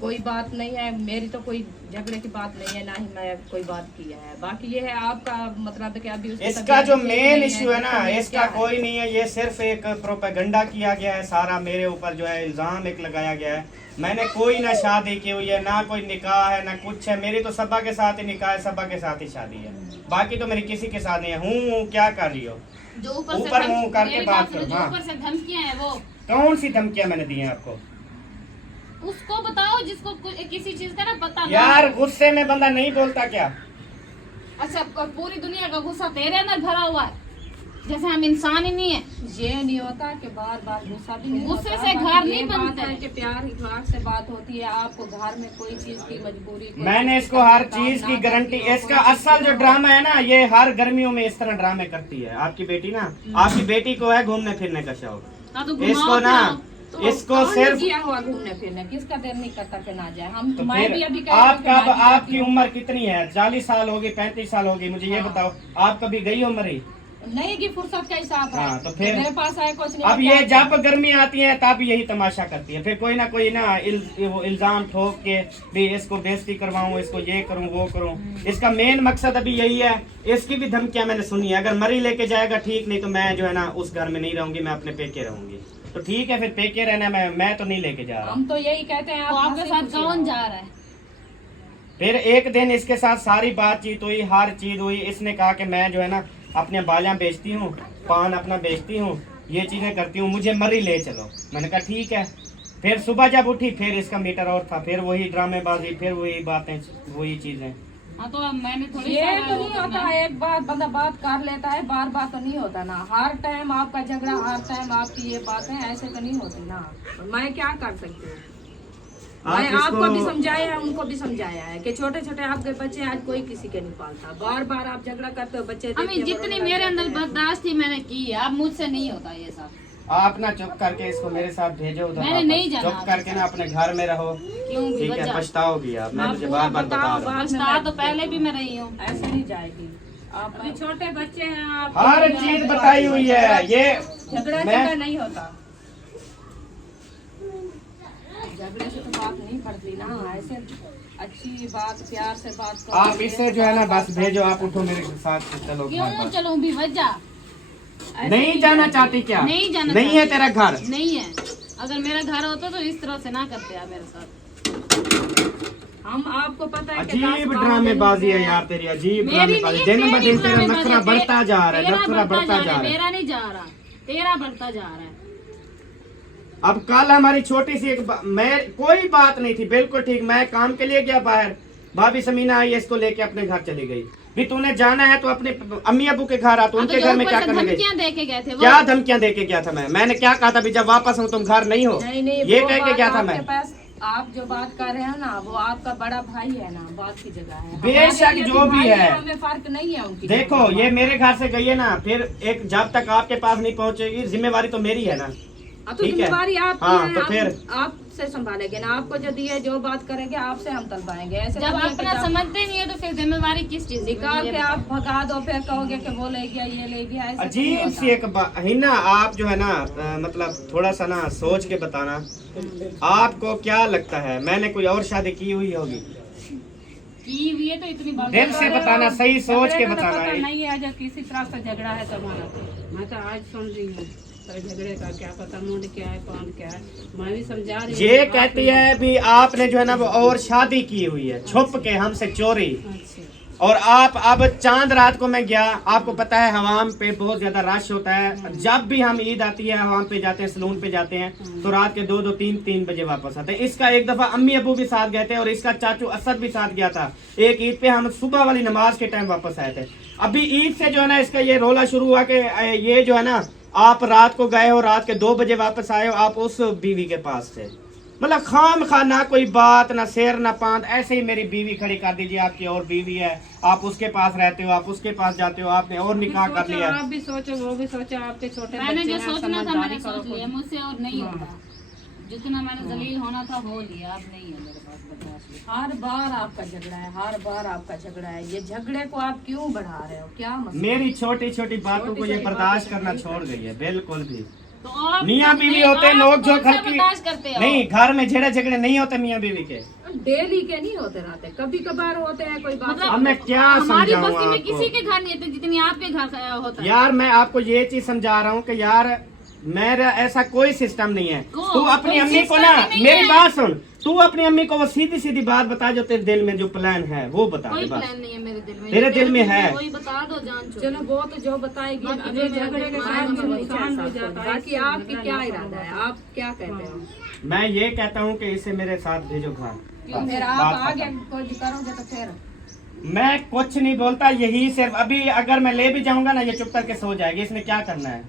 कोई बात नहीं है, मेरी तो कोई झगड़े की बात नहीं है, ना ही मैं कोई बात की है। बाकी ये है आपका मतलब कि अभी उसकी इसका तबीयत जो ठीक मेन नहीं इश्यू है ना, तो इसका क्या है? कोई नहीं है, ये सिर्फ एक प्रोपेगेंडा किया गया है सारा, मेरे ऊपर जो है इल्जाम एक लगाया गया है। मैंने कोई ना शादी की हुई है, ना कोई निकाह है, ना कुछ है। मेरी तो सबा के साथ ही निकाह है, सबा के साथ ही शादी है, बाकी तो मेरी किसी के साथ नहीं है। हूँ क्या कर रही हो? जो ऊपर मुंह करके मेरी बात सुनो, करो। जो हाँ ऊपर से धमकियां हैं वो कौन सी धमकियां मैंने दी हैं आपको? उसको बताओ जिसको किसी चीज का ना पता ना यार हो। गुस्से में बंदा नहीं बोलता क्या? अच्छा पूरी दुनिया का गुस्सा तेरे अंदर भरा हुआ है। जैसे हम इंसान ही नहीं है। ये नहीं होता कि बार बार गुस्सा भी नहीं गुस्से होता, से बस घर ये नहीं बात बनते। है कि प्यार इखलाक से बात होती है। आपको घर में कोई चीज की मजबूरी, कोई मैंने चीज इसको का हर काम चीज ना की गारंटी, करती हो, इसका कोई चीज असल की जो ना ड्रामा है ना, ये हर गर्मियों में इस तरह ड्रामे करती है आपकी बेटी ना। आपकी बेटी को है घूमने फिरने का शौक, हाँ, तो इसको घुमाओ ना फिराओ। तो इसको कौन सिर्फ किया हुआ घूमने फिरने, किसका दिल नहीं करता कि ना जाए। हम तो मैं फिर भी अभी कह रही हूँ कि आपका मैं भी जाती आपकी हूँ। उम्र कितनी है? 40 साल होगी, 35 साल होगी, मुझे ये हाँ। बताओ, आप कभी गई हो मरी? नहीं की फुर्सत का हिसाब है। हाँ, तो फिर मेरे पास आए कुछ नहीं। अब ये जब गर्मी आती है तब यही तमाशा करती है, फिर कोई ना कोई ना वो इल्जाम ठोक के भी इसको बेइज्जती करवाऊं, इसको ये करूं वो करूं। इसका मेन मकसद अभी यही है। इसकी भी धमकियां मैंने सुनी है, अगर मरी लेके जाएगा ठीक, नहीं तो मैं जो है ना उस घर में नहीं रहूंगी, मैं अपने पेके रहूंगी। तो ठीक है, फिर पेके रहना, मैं तो नहीं लेके जा रहा। हम तो यही कहते हैं तो आप आपके हंसी साथ खुशी कौन रहो। जा रहा है? फिर एक दिन इसके साथ सारी बातचीत हुई, हर चीज हुई। इसने कहा कि मैं जो है ना अपने बालियां बेचती हूँ, पान अपना बेचती हूँ, ये चीजें करती हूँ, मुझे मरी ले चलो। मैंने कहा ठीक है। फिर सुबह जब उठी फिर इसका मीटर और था, फिर वही ड्रामेबाजी, फिर वही बातें, वही चीजें। हाँ, तो अब मैंने थोड़ी ये सा तो वो नहीं करना होता है। है, एक बार बंदा बात कर लेता है, बार बार तो नहीं होता ना। हर टाइम आपका झगड़ा, हर टाइम आपकी ये बातें ऐसे तो नहीं होती ना। मैं क्या कर सकती हूँ। मैं आपको भी समझाया है, उनको भी समझाया है कि छोटे छोटे आपके बच्चे आज कोई किसी के नहीं पालता। बार बार आप झगड़ा करते हो, बच्चे हमें देखते हो, जितनी रोने मेरे लग अंदर जाते हैं। बर्दाश्त थी मैंने की है, अब मुझसे नहीं होता ये सब। आप ना चुप करके इसको मेरे साथ भेजो उधर, मैंने वापस। नहीं जाना चुप करके ना अपने घर में रहो, क्यों भी ठीक है? वजह? पछताओगी आप, मैं आप तुझे पूरा बार बार बता बताओ, रहा हूँ। बाद में पछता मैं- तो पहले भी मैं रही हूँ। ऐसे नहीं जाएगी। आप अभी छोटे बच्चे हैं, आप हर चीज बताई हुई है। ये झगड़ा मैं झगड़ा नहीं होता। झगड़े से तो बात नहीं पड़ती ना। ऐसे अच्छी बात, प्यार से बात करो। आप इससे जो है ना बस भेजो, आप उठो मेरे साथ, चलो घर क्यों पर। चलो भी वजह? नहीं जाना चाहती क्या? नहीं जाना नहीं है चाहती। तेरा घर? नहीं है। अगर मेरा घर होता तो इस तरह से ना करते आप मेरे साथ। हम आपको पता है कि अजीब 10-12 ड्रामेबाजी है दिन यार तेरी, अजीब मेरी ड्रामेबाजी। नहीं, दिन ब तेरी दिन तेरा ड्रामेबाजी नखरा है। बढ़ता जा रहा है, तेरा नखरा बढ़ता जा रहा है। मेरा नहीं जा रहा, तेरा बढ़ता जा रहा है। अब कल हमारी छोटी सी मैं कोई बात नहीं थी, बिल्कुल ठीक। मैं काम के लिए गया बाहर, भाभी समीना आई, इसको लेके अपने घर चली गई। भी तूने जाना है तो अपने अम्मी अबू के घर आ, तो उनके घर में क्या करने गई? धमकियां दे के गए थे वो। क्या धमकियां दे के गया था मैंने क्या कहा था? भी जब वापस हूँ तुम घर नहीं हो, नहीं नहीं, ये वो कह के बात गया था आपके मैं। पास आप जो बात कर रहे हैं ना, वो आपका बड़ा भाई है ना, बात की जगह है। बेशक हमारे लिए जो भी भाई है। हमें फर्क नहीं है उनकी। देखो ये मेरे घर से गई है ना, फिर एक जब तक आपके पास नहीं पहुंचेगी, जिम्मेवारी तो मेरी है ना। अब तो ठीक है। जिम्मेवारी आपकी हाँ, है, तो हम फिर? आपसे संभालेंगे ना। आपको जो दिए, जो बात करेंगे आपसे हम तलवाएंगे। ऐसे जब नहीं है कि अपना जब समझते नहीं है तो फिर जिम्मेवारी किस चीज की? निकाल के आप भगा दो, फिर कहोगे कि वो ले गया, ये ले गया। ऐसे नहीं अजीब होता। सी एक बात है ना। आप जो है ना मतलब थोड़ा सा ना सोच के बताना, आपको क्या लगता है मैंने कोई और शादी की हुई होगी? की हुई है तो इतनी बात दिल से बताना, सही सोच के झगड़े का तो बताना। पता नहीं है, जो किसी तरह से झगड़ा है तुम्हारा। मैं तो आज सुन रही हूँ तो झगड़े का क्या पता, मूड क्या है, कौन क्या है। मैं भी समझा रही हूँ। ये आप कहती भी- है भी आपने जो है ना वो और शादी की हुई है, छुप के हमसे चोरी। अच्छा, और आप अब चांद रात को मैं गया, आपको पता है हवाम पे बहुत ज्यादा रश होता है। जब भी हम ईद आती है हवाम पे जाते हैं, सलून पे जाते हैं, तो रात के 2-2, 3-3 बजे वापस आते हैं। इसका एक दफा अम्मी अबू भी साथ गए थे और इसका चाचू असद भी साथ गया था। एक ईद पे हम सुबह वाली नमाज के टाइम वापस आए थे। अभी ईद से जो है ना इसका ये रोला शुरू हुआ कि ये जो है ना आप रात को गए हो, रात के 2 बजे वापस आए हो, आप उस बीवी के पास थे। मतलब खाम खा ना कोई बात, ना शेर ना पांत, ऐसे ही मेरी बीवी खड़ी कर दीजिए, आपकी और बीवी है, आप उसके पास रहते हो, आप उसके पास जाते हो, आपने और निकाह कर सोचो, लिया। आप भी सोचो, वो भी सोचो, आपके छोटे मैंने बच्चे जो हैं, सोचना था समझदारी मैंने करो सोच लिया, खुद। मुझसे और नहीं होता। जितना मैंने जलील होना था हो लिया, अब नहीं है मेरे पास बर्दाश्त। हर बार आपका झगड़ा है, हर बार आपका झगड़ा है। ये झगड़े को आप क्यों बढ़ा रहे हो? क्या मसला? मेरी छोटी छोटी बातों को ये छोटी-छोटी बर्दाश्त बातों करना को छोड़ गई है, बिल्कुल भी। तो आप मियाँ बीवी नहीं, होते आप लोग जो कौन सा घर की बर्दाश्त करते हो? नहीं, घर में झगड़े झगड़े नहीं होते मियाँ बीवी के। डेली के नहीं होते रहते, कभी कभार होते हैं, कोई बात मतलब अब मैं क्या हमारी समझाऊं बस्ती में आपको? किसी के घर नहीं होते जितनी आपके घर होता है। यार मैं आपको ये चीज समझा रहा हूँ कि यार मेरा ऐसा कोई सिस्टम नहीं है। को- तू अपनी कोई अम्मी को सिस्टम ना, ही नहीं मेरी है। बात सुन, तू अपनी अम्मी को वो सीधी सीधी बात बता जो तेरे दिल में जो प्लान है वो बता कोई दे बस। प्लान नहीं है मेरे दिल में। तेरे दिल में है। कोई बता दो जान छोड़। चलो वो तो जो बताएगी। बाकी अभी जो झगड़े के मेरे साथ दिल में नहीं नुकसान कह भी सकते। जाता है, बाकी इससे आपकी झगड़ा क्या नहीं इरादा है? आप क्या कहते हो? मैं ये कहता हूँ कि इसे मेरे साथ भेजो घर। क्यों बस, फिर बात आप आगे खत्म। कुछ करोगे तो फिर मैं कुछ नहीं बोलता, यही सिर्फ अभी अगर मैं ले भी जाऊंगा ना, ये चुप करके सो जाएगी। इसने क्या करना है?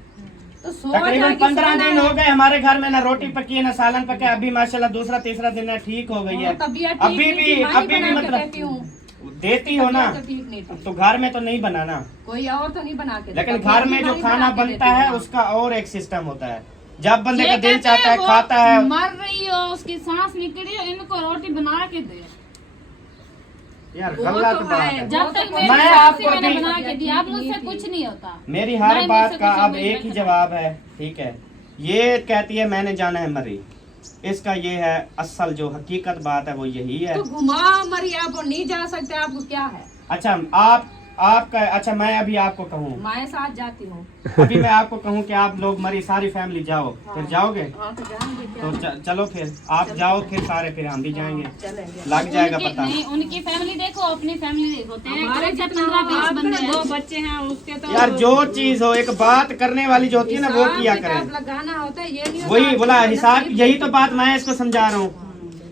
तो सो तकरीबन जाएगी, 15 सोना दिन है। हो गए हमारे घर में, ना रोटी पकी है ना सालन पका है। अभी माशाल्लाह दूसरा तीसरा दिन है, ठीक हो गई है। तबीयत ठीक अभी नहीं भी थी, मैं ही बना के मतलब देती हूँ। देती हो ना, तबीयत तो ठीक नहीं थी। तो घर में तो नहीं बनाना, कोई और तो नहीं बना के देता। लेकिन घर में जो मैं ही खाना बना के बनता देती है हूँ। उसका और एक सिस्टम होता है। जब बंदे ये का दिल कहते चाहता है हैं वो खाता है। मर रही हो, उसकी सांस निकली हो, इनको रोटी बना के दे। यार वो गलत तो बात है। है। जब तक मेरी मैं सास आपको से मैंने अभी- बना के दिया, अब मुझसे कुछ नहीं होता। मेरी हर नहीं, बात मुझसे का कुछ अब नहीं एक ही होता। जवाब है, ठीक है। ये कहती है मैंने जाना है मरी, इसका ये है असल जो हकीकत बात है वो यही है। तो घुमा मरी आप और नहीं जा सकते, आपको क्या है? अच्छा आपका अच्छा, मैं अभी आपको कहूँ, मैं साथ जाती हूँ। अभी मैं आपको कहूँ कि आप लोग मरी सारी फैमिली जाओ, फिर जाओगे? हाँ तो जाएंगे क्या? तो चलो फिर आप जाओ, फिर सारे, फिर हम भी जाएंगे, चलेंगे। लग जाएगा उनकी- पता। नहीं, उनकी फैमिली देखो, अपनी फैमिली होते हैं। हमारे कौन से जितना 15-20 आपके बंदे हैं। 2 बच्चे हैं, उसके तो यार जो चीज हो, एक बात करने वाली जो होती है ना वो हिसाब किया किताब करें। लगाना होता है, ये नहीं होता वही आपकी बोला तो हिसाब, नसीब यही है। तो बात मैं इसको समझा रहा हूँ।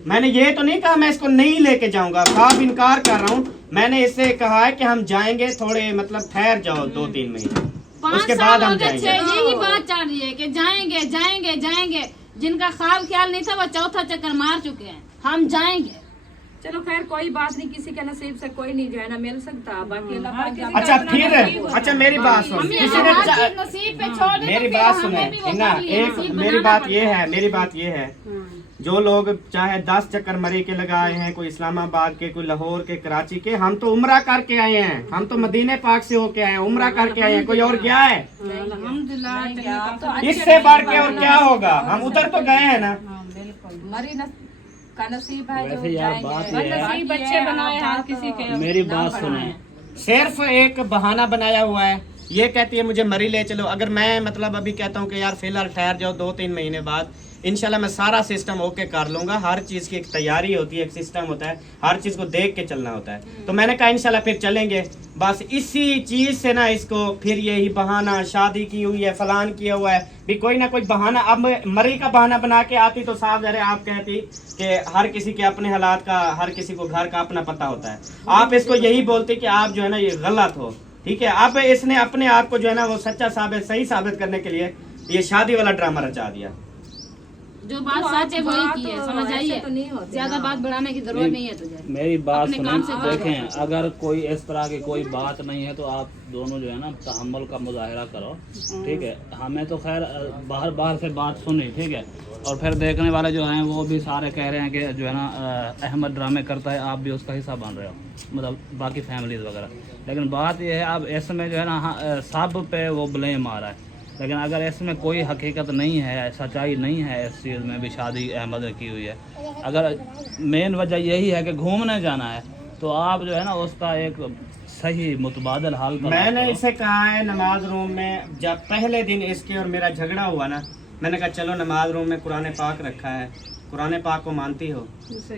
मैंने ये तो नहीं कहा मैं इसको नहीं लेके जाऊंगा, आप इनकार कर रहा हूँ। मैंने इससे कहा है कि हम जाएंगे, थोड़े मतलब ठहर जाओ 2-3 महीने, 5 उसके साल बाद हो हम गए, जाएंगे। यही बात चल रही है कि जाएंगे जाएंगे जाएंगे। जिनका ख्याल नहीं था वो चौथा चक्कर मार चुके हैं। हम जाएंगे। चलो खैर कोई बात नहीं, किसी के नसीब से कोई नहीं जो है ना मिल सकता, बाकी अल्लाह पाक किसी का अच्छा अपना फिर नसीब होता अच्छा है। मेरी बात सुन, हम किसी यहाँ ने हर चीज नसीब पे छोड़ दें, मेरी तो फिर बात हमें सुने भी वो ना, कर लिया, एक नसीब मेरी बनाना बात ये पड़ता है, मेरी बात ये है, जो लोग चाहे 10 चक्कर मरी के लगाए हैं, कोई इस्लामाबाद के, कोई लाहौर के, कराची के, हम तो उम्रा करके आए हैं, हम तो मदीने पाक से होके आए हैं, उम्रा करके आए हैं। कोई और गया है? अल्हम्दुलिल्लाह। इससे बढ़ के और क्या होगा? हम उधर तो गए हैं ना। मरी का नसीब है जो वैसे यार जाएंगे। बात ये है, नसीब अच्छे बनाए हर किसी के। मेरी बात सुने, सिर्फ एक बहाना बनाया हुआ है। ये कहती है मुझे मरी ले चलो। अगर मैं मतलब अभी कहता हूँ कि यार फिलहाल ठहर जाओ, 2-3 महीने बाद इंशाल्लाह मैं सारा सिस्टम ओके कर लूंगा। हर चीज़ की एक तैयारी होती है, एक सिस्टम होता है, हर चीज़ को देख के चलना होता है। तो मैंने कहा इंशाल्लाह फिर चलेंगे। बस इसी चीज़ से ना इसको फिर यही बहाना, शादी की हुई है, फलान किया हुआ है, भी कोई ना कोई बहाना। अब मरी का बहाना बना के आती तो साफ जरे आप कहती कि हर किसी के अपने हालात का, हर किसी को घर का अपना पता होता है। आप इसको यही बोलते कि आप जो है ना ये गलत हो, ठीक है। अब इसने अपने आप को जो है ना वो सच्चा साबित, सही साबित करने के लिए ये शादी वाला ड्रामा रचा दिया। जो बात सच है वही की है, समझ ऐसे आइए। तो नहीं होती ज्यादा ना। बात बढ़ाने की जरूरत नहीं है तुझे। मेरी बात अपने काम से सुने, देखें अगर कोई इस तरह की कोई बात नहीं है तो आप दोनों जो है ना तहम्मुल का मुजाहिरा करो, ठीक है। हमें तो खैर बाहर से बात सुनी, ठीक है। और फिर देखने वाले जो हैं वो भी सारे कह रहे हैं कि जो है ना अहमद ड्रामे करता है, आप भी उसका हिस्सा बन रहे हो, मतलब बाकी फैमिलीज वगैरह। लेकिन बात यह है अब इसमें जो है ना सब पे वो ब्लेम आ रहा है, लेकिन अगर इसमें कोई हकीकत नहीं है, सच्चाई नहीं है इस चीज़ में भी शादी अहमद ने की हुई है। अगर मेन वजह यही है कि घूमने जाना है तो आप जो है ना उसका एक सही मुतबादल हाल का मैंने इसे कहा है नमाज रूम में, जब पहले दिन इसके और मेरा झगड़ा हुआ ना, मैंने कहा चलो नमाज रूम में कुरान पाक रखा है, कुरान पाक को मानती हो?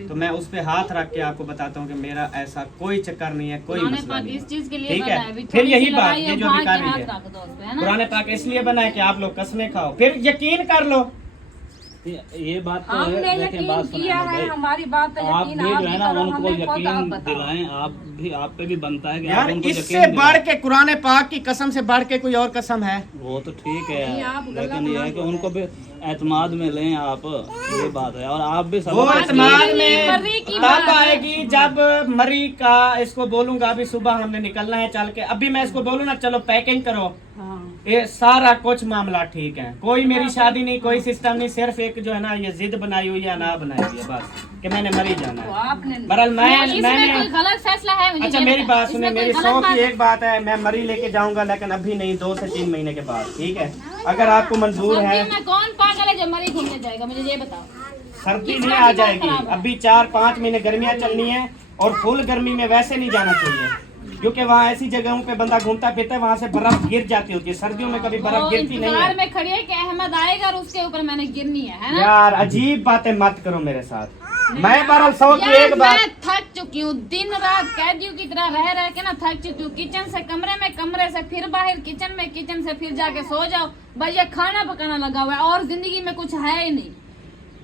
तो मैं उस पे हाथ रख के आपको बताता हूँ कि मेरा ऐसा कोई चक्कर नहीं है, कोई पुराने मसला पाक नहीं इस चीज के लिए ठीक बना है। है, भी फिर थोड़ी यही सी बात, लड़ाई ये और जो अभी भाग कर के रही हाथ है, रख दो उस पे, है ना? कुरान पाक इसलिए बना है कि आप लोग कसमें खाओ, फिर यकीन कर लो। ये बात तो हमने है। देखें यकीन बात सुने किया है, भाई, हमारी बात पे आप भी यकीन जो आप है भी ना करो, उनको हमें खुद आप यकीन बताओ। दिलाएं, आप पे भी बनता है कि यार आप उनको इससे यकीन बढ़ दिलाएं। के कुरान पाक की कसम से बढ़ के कोई और कसम है? वो तो ठीक है, नहीं, आप गलत लेकिन ये है कि ना उनको भी एतमाद में लें आप, ये बात है। और आप भी वो सबक इत्मीनान में मरी की तब बात है। आएगी जब मरी का इसको बोलूंगा अभी सुबह हमने निकलना है चल के, अभी मैं इसको बोलूँ ना चलो पैकिंग करो, ये सारा कुछ मामला ठीक है। कोई मेरी शादी नहीं, कोई सिस्टम नहीं, सिर्फ एक जो है ना ये जिद बनाई हुई है ना बनाई हुई है बस कि मैंने मरी जाना तो है। आपने बहरहाल इसमें कोई मैंने गलत फैसला है मुझे अच्छा ये मेरी बता। बात सुने, इसमें कोई मेरी गलत 100 बात की एक बात है, मैं मरी लेके जाऊंगा लेकिन अभी नहीं, 2 से 3 महीने के बाद, ठीक है। अगर आपको मंजूर है, सर्दियों में कौन पागल है जो मरी घूमने जाएगा, मुझे ये बताओ। सर्दी नहीं आ जाएगी, अभी 4-5 महीने गर्मियां चलनी है और फुल गर्मी में वैसे नहीं जाना चाहिए, क्योंकि वहाँ ऐसी जगहों पे बंदा घूमता फिरता है, वहाँ से बर्फ गिर जाती होती है। सर्दियों में कभी बर्फ वो गिरती नहीं इंतजार है। में खड़ी है कि अहमद आएगा और उसके ऊपर मैंने गिरनी है ना? यार अजीब बातें मत करो मेरे साथ। मैं बहरहाल 100 की यार एक बात, मैं थक चुकी हूँ, दिन रात कैदियों की तरह रह के ना थक चुकी हूँ। किचन से कमरे में, कमरे से फिर बाहर, किचन में, किचन से फिर जाके सो जाओ। भाई ये खाना पकाना लगा हुआ है और जिंदगी में कुछ है ही नहीं।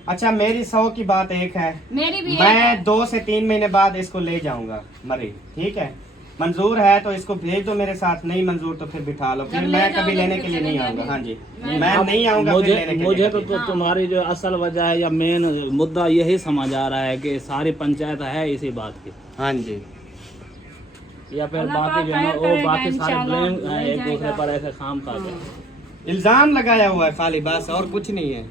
अच्छा मेरी 100 की बात एक है, मेरी भी मैं 2 से 3 महीने बाद इसको ले जाऊंगा मरी, ठीक है? मंजूर है तो इसको भेज दो मेरे साथ, नहीं मंजूर तो फिर बिठा लो, फिर जब मैं ले कभी जाओगे लेने फिर के लिए चले नहीं जाओगे। आऊंगा। हाँ जी, मैं- मैं नहीं आऊंगा फिर मुझे लेने के मुझे लिए तो कभी। तुम्हारी जो असल वजह है या मेन मुद्दा यही समझ आ रहा है कि सारी पंचायत है इसी बात की, हाँ जी, या फिर अल्लाह बाकी पाक जो है खैर वो करेगा, बाकी सारे इंशाल्लाह ब्लेम मिल एक दूसरे जाएगा। पर ऐसे खाम खा जाए। इल्जाम लगाया हुआ है खाली, बस और कुछ नहीं है।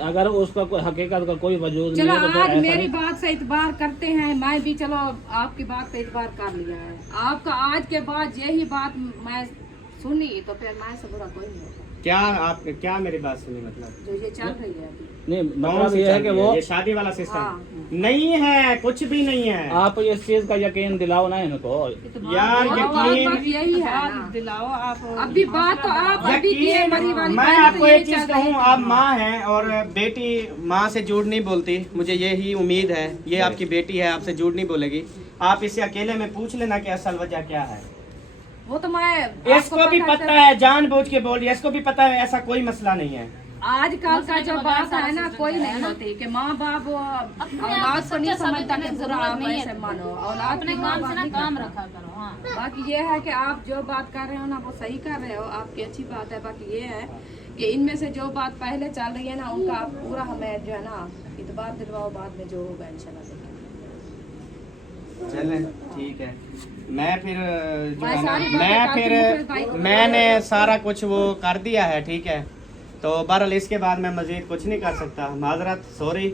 अगर उसका कोई हकीकत का कोई वजूद चलो नहीं है तो फिर आज ऐसा मेरी नहीं। बात से इतबार करते हैं, मैं भी चलो आपकी बात पे इतबार कर लिया है। आपका आज के बाद यही बात मैं सुनी तो फिर मैं से बुरा कोई नहीं होगा। क्या आपने क्या मेरी बात सुनी? मतलब जो ये चल रही है अभी, नहीं कौन मतलब सी ये है चल कि रही वो ये शादी वाला सिस्टम हाँ। नहीं है, कुछ भी नहीं है आप इस चीज का यकीन दिलाओ ना इनको। यार। वो यकीन बात यही है ना। दिलाओ आप। अभी बात तो आप अभी की है, मरी वाली मैं बात तो आपको यही एक चीज चल रही कहूँ, है। आप माँ हैं और बेटी माँ से झूठ नहीं बोलती, मुझे यही उम्मीद है। ये आपकी बेटी है, आपसे झूठ नहीं बोलेगी। आप इसे अकेले में पूछ लेना कि असल वजह क्या है। वो तो मैं इसको भी पता है, जानबूझ के बोल रही है, इसको भी पता है ऐसा कोई मसला नहीं है। आजकल का जो बात है ना, कोई नहीं होती कि माँ बाप औलाद को नहीं समझता कि बुरा आप ऐसे मानो, औलाद अपने की काम माँ से बाप ना नहीं काम करता। रखा करो। हाँ बाकी ये है कि आप जो बात कर रहे हो ना वो सही कर रहे हो, आपकी अच्छी बात है। बाकी ये है कि इनमें से जो बात पहले चल रही है ना, उनका आप पूरा हमें जो है ना इतबार दिलवाओ, बाद में जो होगा इंशाल्लाह देखेंगे। चले ठीक है, मैं फिर जो मैं है ना, सारी बातें मैं काफी फिर मुखबिर भाई को मैंने सारा कुछ वो कर दिया है, ठीक है? तो बहरहाल इसके बाद मैं मजीद कुछ नहीं कर सकता, माजरत, सॉरी।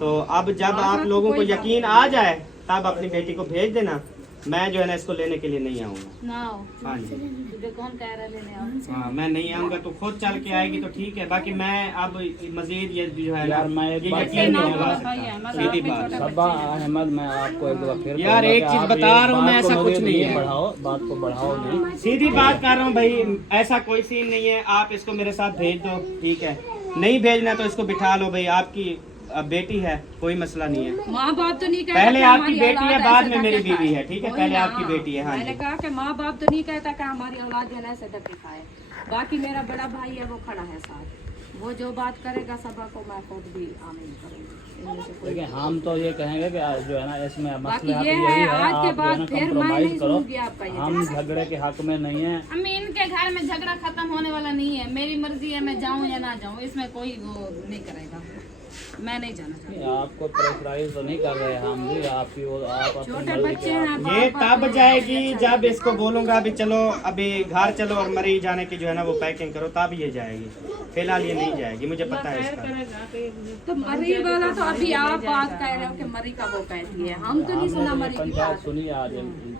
तो अब जब आप लोगों को यकीन आ जाए तब अपनी बेटी को भेज देना, मैं जो है ना इसको लेने के लिए नहीं आऊँगा। ना हो। हाँ जी, तुझे कौन कह रहा है लेने आओ? हाँ मैं नहीं आऊँगा, तो खुद चल के आएगी तो ठीक है। बाकी मैं अब मजीद ये जो है ना, यार, मैं एक ये बात यकीन नहीं कहना दिला चाहूँगा, सकता, सीधी बात। सब्बा अहमद, मैं आपको एक बार फिर यार, कहूंगा एक कि चीज आप बता ये रहा हूँ मैं, बात को ऐसा कुछ मजीद नहीं है। बढ़ाओ, बात को बढ़ाओ नहीं। सीधी बात कर रहा हूँ भाई, ऐसा कोई सीन नहीं है। आप इसको मेरे साथ भेज दो, ठीक है? नहीं भेजना तो इसको बिठा लो भाई, आपकी बेटी है, कोई मसला नहीं है। माँ बाप तो नहीं कहता पहले कि आपकी हमारी बेटी है, औलाद बाद ऐसे में मेरी धक्के बीवी खाए। है, ठीक है? वही पहले ना, आपकी बेटी है। हाँ मैंने जी, कहा कि माँ बाप तो नहीं कहता कि हमारी औलाद जो है ना ऐसे धक्के खाए। बाकी मेरा बड़ा भाई है, वो खड़ा है साथ, वो जो बात करेगा सबा को मैं खुद भी आमीन करूंगी। इनमें से कोई देखिए, हम तो ये कहेंगे कि जो है ना इसमें बाकी मसला ये यही है, है, आज के आप जो है बाद ना फिर मैं कंप्रोमाइज नहीं करो। सुनूंगी आपका ये हम झगड़े के हक में नहीं है। अम्मी, इनके घर में झगड़ा खत्म होने वाला नहीं है। मेरी मर्जी है, मैं जाऊं या ना जाऊं, इसमें कोई वो नहीं करेगा। मैं नहीं जाना चाहती। आपको प्रेशराइज तो नहीं कर रहे हम भी, आपकी वो आप अपनी छोटे मर्जी बच्चे के हैं, आप- ये तब जाएगी जब इसको बोलूंगा अभी चलो अभी घर चलो और मरी जाने की जो है ना वो पैकिंग करो, तब ये जाएगी। फिलहाल ये नहीं जाएगी, मुझे पता है इसका। तो मरी वाला तो अभी आप बात कह रहे हो कि मरी का वो कहती है, हम तो नहीं सुना हमने मरी की पंचायत बात। सुनी आज,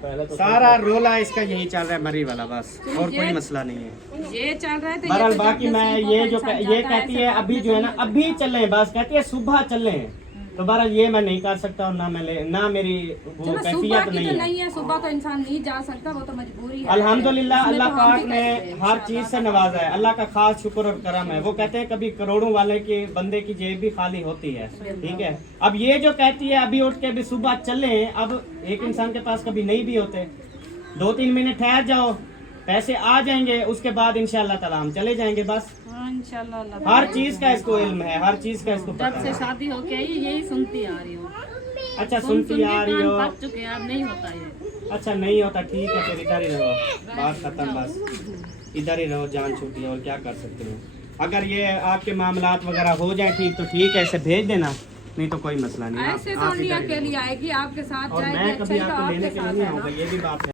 पहले तो सारा रोला इसका यही चल रहा है, मरी वाला, बस और कोई मसला नहीं है। ये चल रहे थे। बहरहाल बाकी मैं ये जो ये कहती है अभी जो है ना अभी चलें, बस कहती है सुबह चलें, तो बहरहाल ये मैं नहीं कर सकता और ना मेरी वो चलो सुबह कैफियत की नहीं तो है। नहीं है, सुबह तो इंसान नहीं जा सकता, वो तो मजबूरी है। अल्हम्दुलिल्लाह उसमें अल्लाह तो हम पाक भी ने कहते हैं, हर चीज से नवाजा है, अल्लाह का खास शुक्र और करम है। वो कहते हैं कभी करोड़ों वाले के बंदे की जेब भी खाली होती है, ठीक है? अब ये जो कहती है अभी उठ के अभी सुबह चलें, अब एक इंसान के पास कभी नहीं भी होते, 2-3 महीने ठहर जाओ, पैसे आ जाएंगे, उसके बाद इंशाअल्लाह ताला हम चले जाएंगे। बस हाँ, इंशाल्लाह। हर चीज का इसको इल्म है, हर चीज का इसको जब पता से है। शादी होके आई यही सुनती आ रही हूँ। अच्छा, सुन सुनती के आ रही कान हो। पक चुके हैं, अब नहीं होता ये। अच्छा नहीं होता, ठीक है, फिर इधर ही रहो, बात खत्म, बस इधर ही रहो, जान छूटी है, और क्या कर सकते हो? अगर ये आपके मामलात वगैरह हो जाए ठीक तो ठीक है, इसे भेज देना, नहीं तो कोई मसला नहीं। ऐसे तो आप नहीं इधर ही अकेली रहो। आएगी, आपके साथ और जाएगी, मैं अच्छा कभी ही तो आपको आपके लेने के लिए साथ नहीं है आऊँगा, ना। ये भी बात है।